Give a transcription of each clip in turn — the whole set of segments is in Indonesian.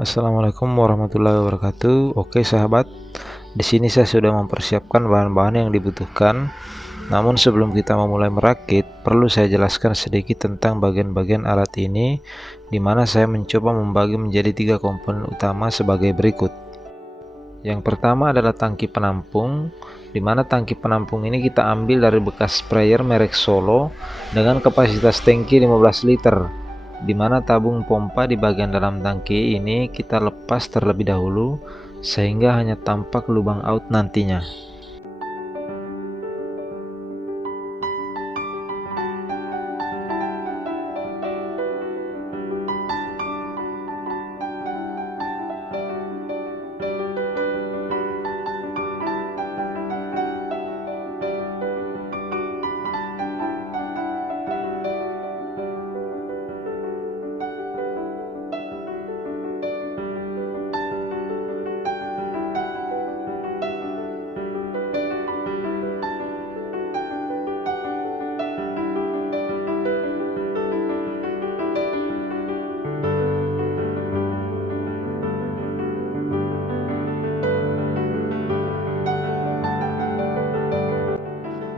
Assalamualaikum warahmatullahi wabarakatuh. Oke sahabat, di sini saya sudah mempersiapkan bahan-bahan yang dibutuhkan. Namun sebelum kita memulai merakit, perlu saya jelaskan sedikit tentang bagian-bagian alat ini, di mana saya mencoba membagi menjadi 3 komponen utama sebagai berikut. Yang pertama adalah tangki penampung, di mana tangki penampung ini kita ambil dari bekas sprayer merek Solo dengan kapasitas tangki 15 liter. Di mana tabung pompa di bagian dalam tangki ini kita lepas terlebih dahulu sehingga hanya tampak lubang out nantinya.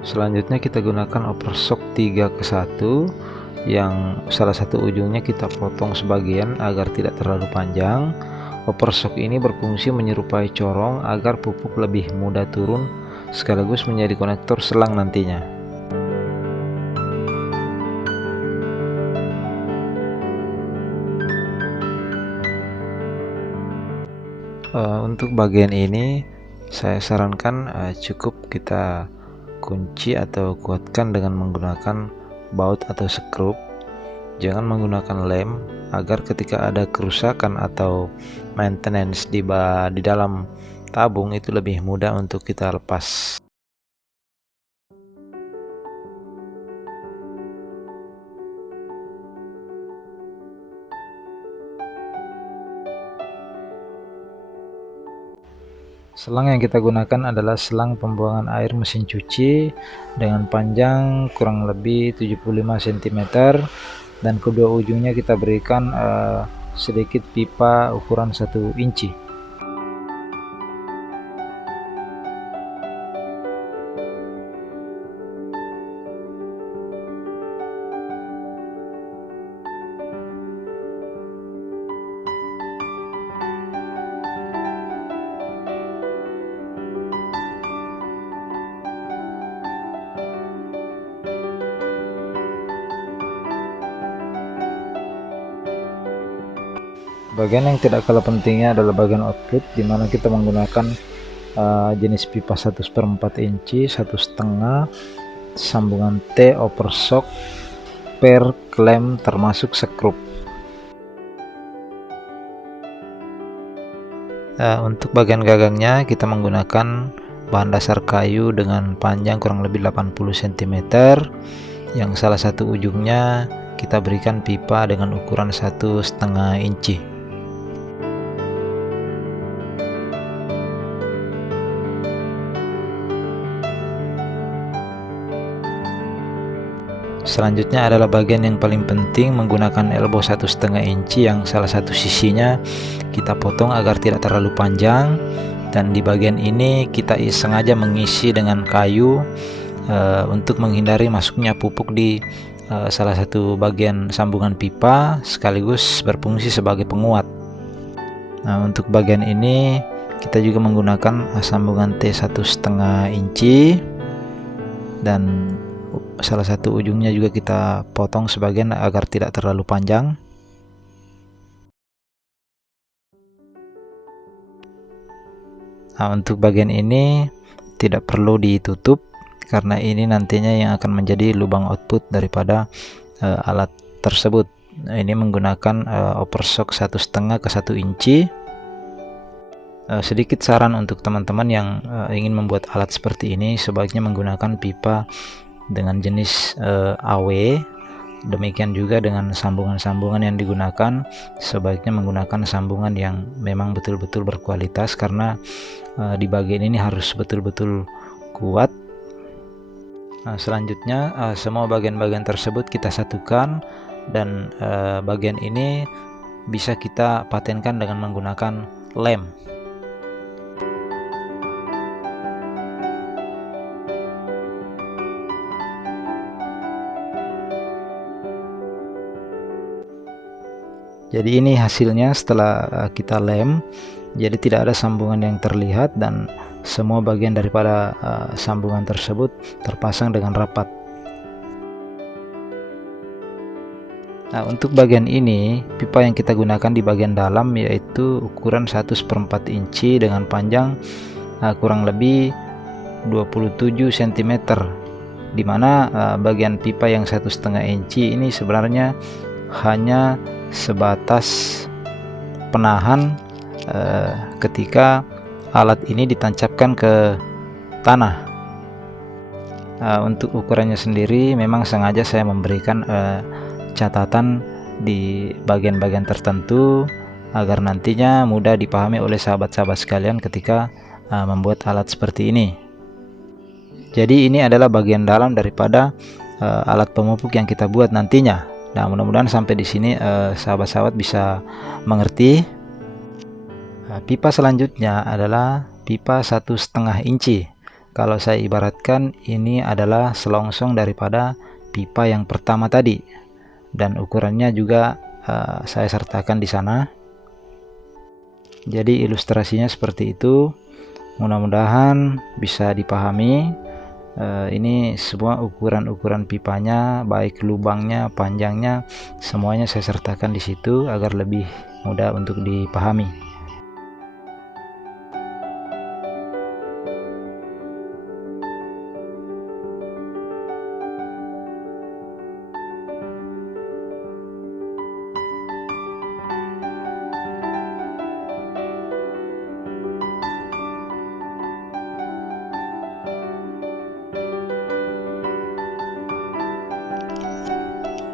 Selanjutnya kita gunakan over shock 3:1 yang salah satu ujungnya kita potong sebagian agar tidak terlalu panjang. Over shock ini berfungsi menyerupai corong agar pupuk lebih mudah turun sekaligus menjadi konektor selang nantinya. Untuk bagian ini saya sarankan cukup kita kunci atau kuatkan dengan menggunakan baut atau skrup. Jangan menggunakan lem agar ketika ada kerusakan atau maintenance di dalam tabung itu lebih mudah untuk kita lepas. Selang yang kita gunakan adalah selang pembuangan air mesin cuci dengan panjang kurang lebih 75 cm dan kedua ujungnya kita berikan sedikit pipa ukuran 1 inci. Bagian yang tidak kalah pentingnya adalah bagian output, di mana kita menggunakan jenis pipa 1/4 inci, 1,5, sambungan T, over shock, per, klem termasuk skrup. Untuk bagian gagangnya kita menggunakan bahan dasar kayu dengan panjang kurang lebih 80 cm, yang salah satu ujungnya kita berikan pipa dengan ukuran 1,5 inci. Selanjutnya adalah bagian yang paling penting, menggunakan elbow 1,5 inci yang salah satu sisinya kita potong agar tidak terlalu panjang, dan di bagian ini kita sengaja mengisi dengan kayu untuk menghindari masuknya pupuk di salah satu bagian sambungan pipa sekaligus berfungsi sebagai penguat. Nah, untuk bagian ini kita juga menggunakan sambungan T 1,5 inci dan salah satu ujungnya juga kita potong sebagian agar tidak terlalu panjang. Nah, untuk bagian ini tidak perlu ditutup karena ini nantinya yang akan menjadi lubang output daripada alat tersebut. Ini menggunakan over shock 1,5 ke 1 inci. Sedikit saran untuk teman-teman yang ingin membuat alat seperti ini, sebaiknya menggunakan pipa dengan jenis AW. Demikian juga dengan sambungan-sambungan yang digunakan, sebaiknya menggunakan sambungan yang memang betul-betul berkualitas karena di bagian ini harus betul-betul kuat. Nah, selanjutnya semua bagian-bagian tersebut kita satukan, dan bagian ini bisa kita patenkan dengan menggunakan lem. Jadi ini hasilnya setelah kita lem. Jadi tidak ada sambungan yang terlihat dan semua bagian daripada sambungan tersebut terpasang dengan rapat. Nah, untuk bagian ini pipa yang kita gunakan di bagian dalam yaitu ukuran 1/4 inci dengan panjang kurang lebih 27 cm, dimana bagian pipa yang 1,5 inci ini sebenarnya hanya sebatas penahan ketika alat ini ditancapkan ke tanah. Untuk ukurannya sendiri memang sengaja saya memberikan catatan di bagian-bagian tertentu agar nantinya mudah dipahami oleh sahabat-sahabat sekalian ketika membuat alat seperti ini. Jadi ini adalah bagian dalam daripada alat pemupuk yang kita buat nantinya. Nah, mudah-mudahan sampai di sini sahabat-sahabat bisa mengerti. Pipa selanjutnya adalah pipa 1,5 inci. Kalau saya ibaratkan ini adalah selongsong daripada pipa yang pertama tadi, dan ukurannya juga saya sertakan di sana. Jadi ilustrasinya seperti itu. Mudah-mudahan bisa dipahami. Ini semua ukuran-ukuran pipanya, baik lubangnya, panjangnya, semuanya saya sertakan di situ agar lebih mudah untuk dipahami.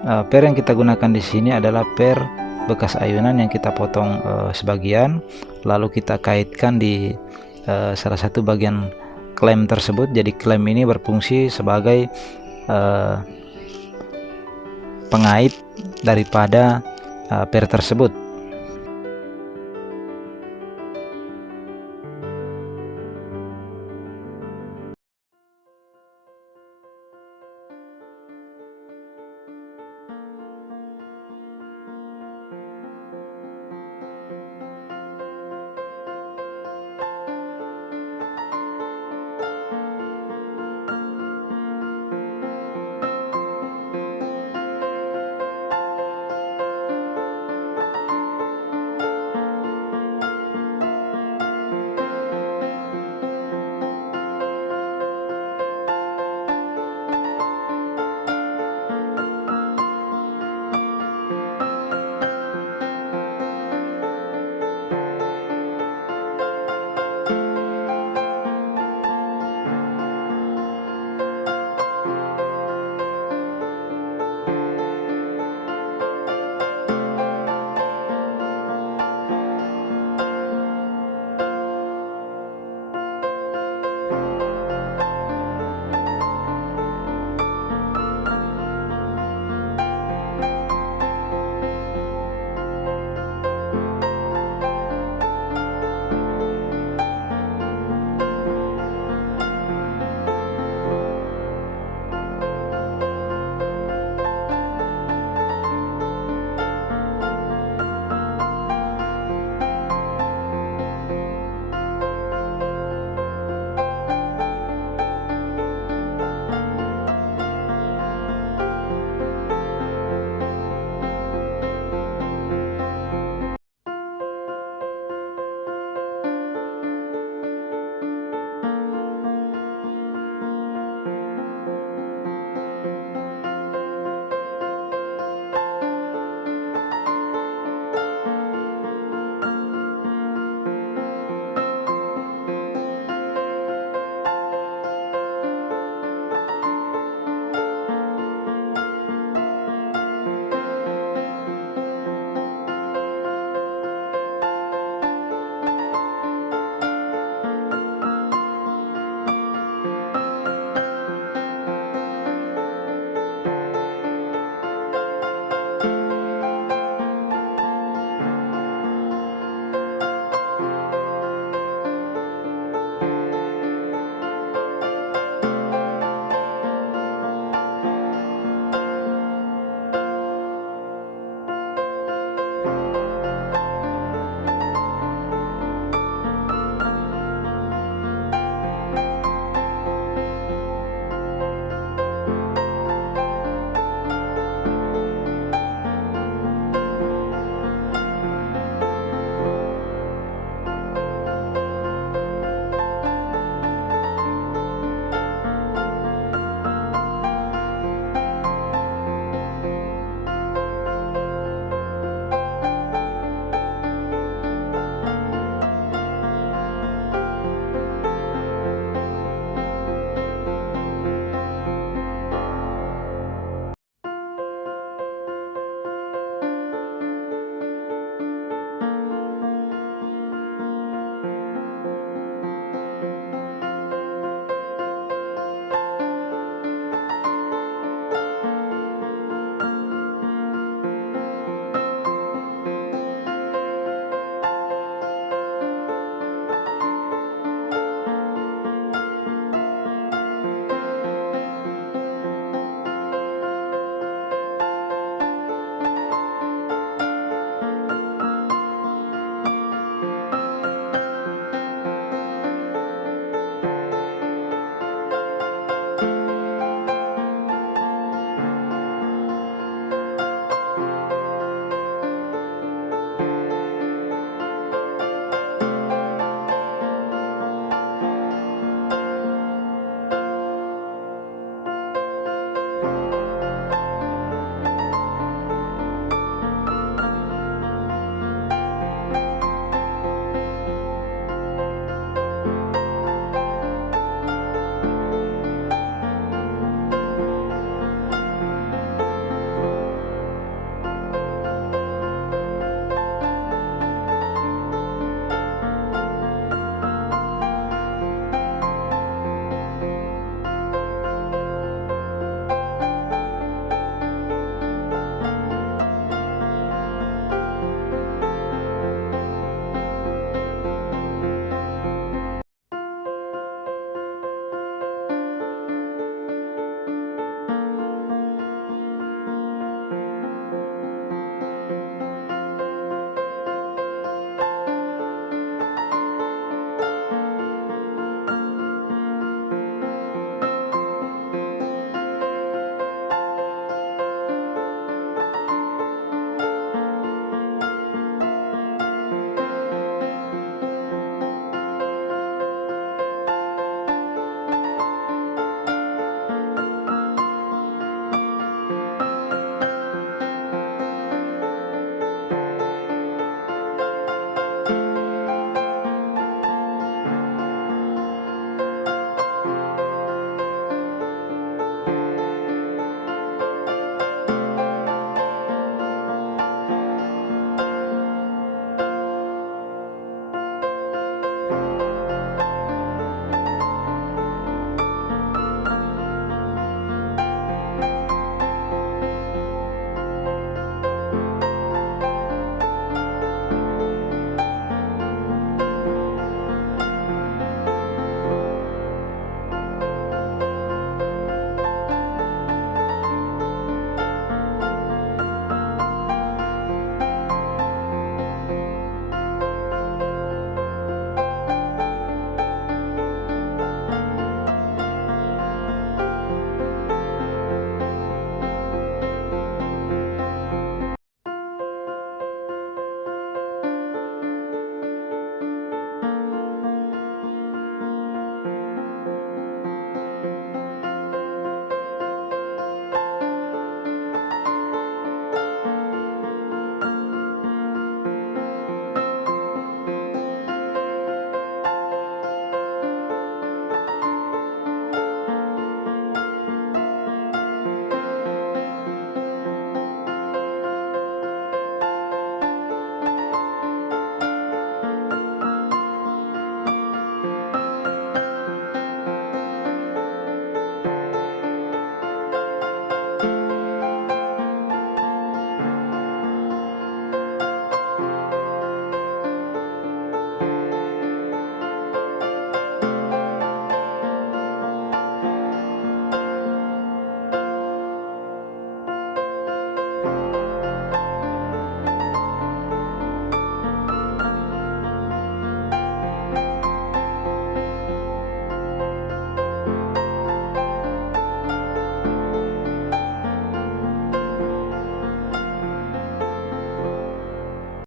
Per yang kita gunakan di sini adalah per bekas ayunan yang kita potong sebagian, lalu kita kaitkan di salah satu bagian klem tersebut. Jadi klem ini berfungsi sebagai pengait daripada per tersebut.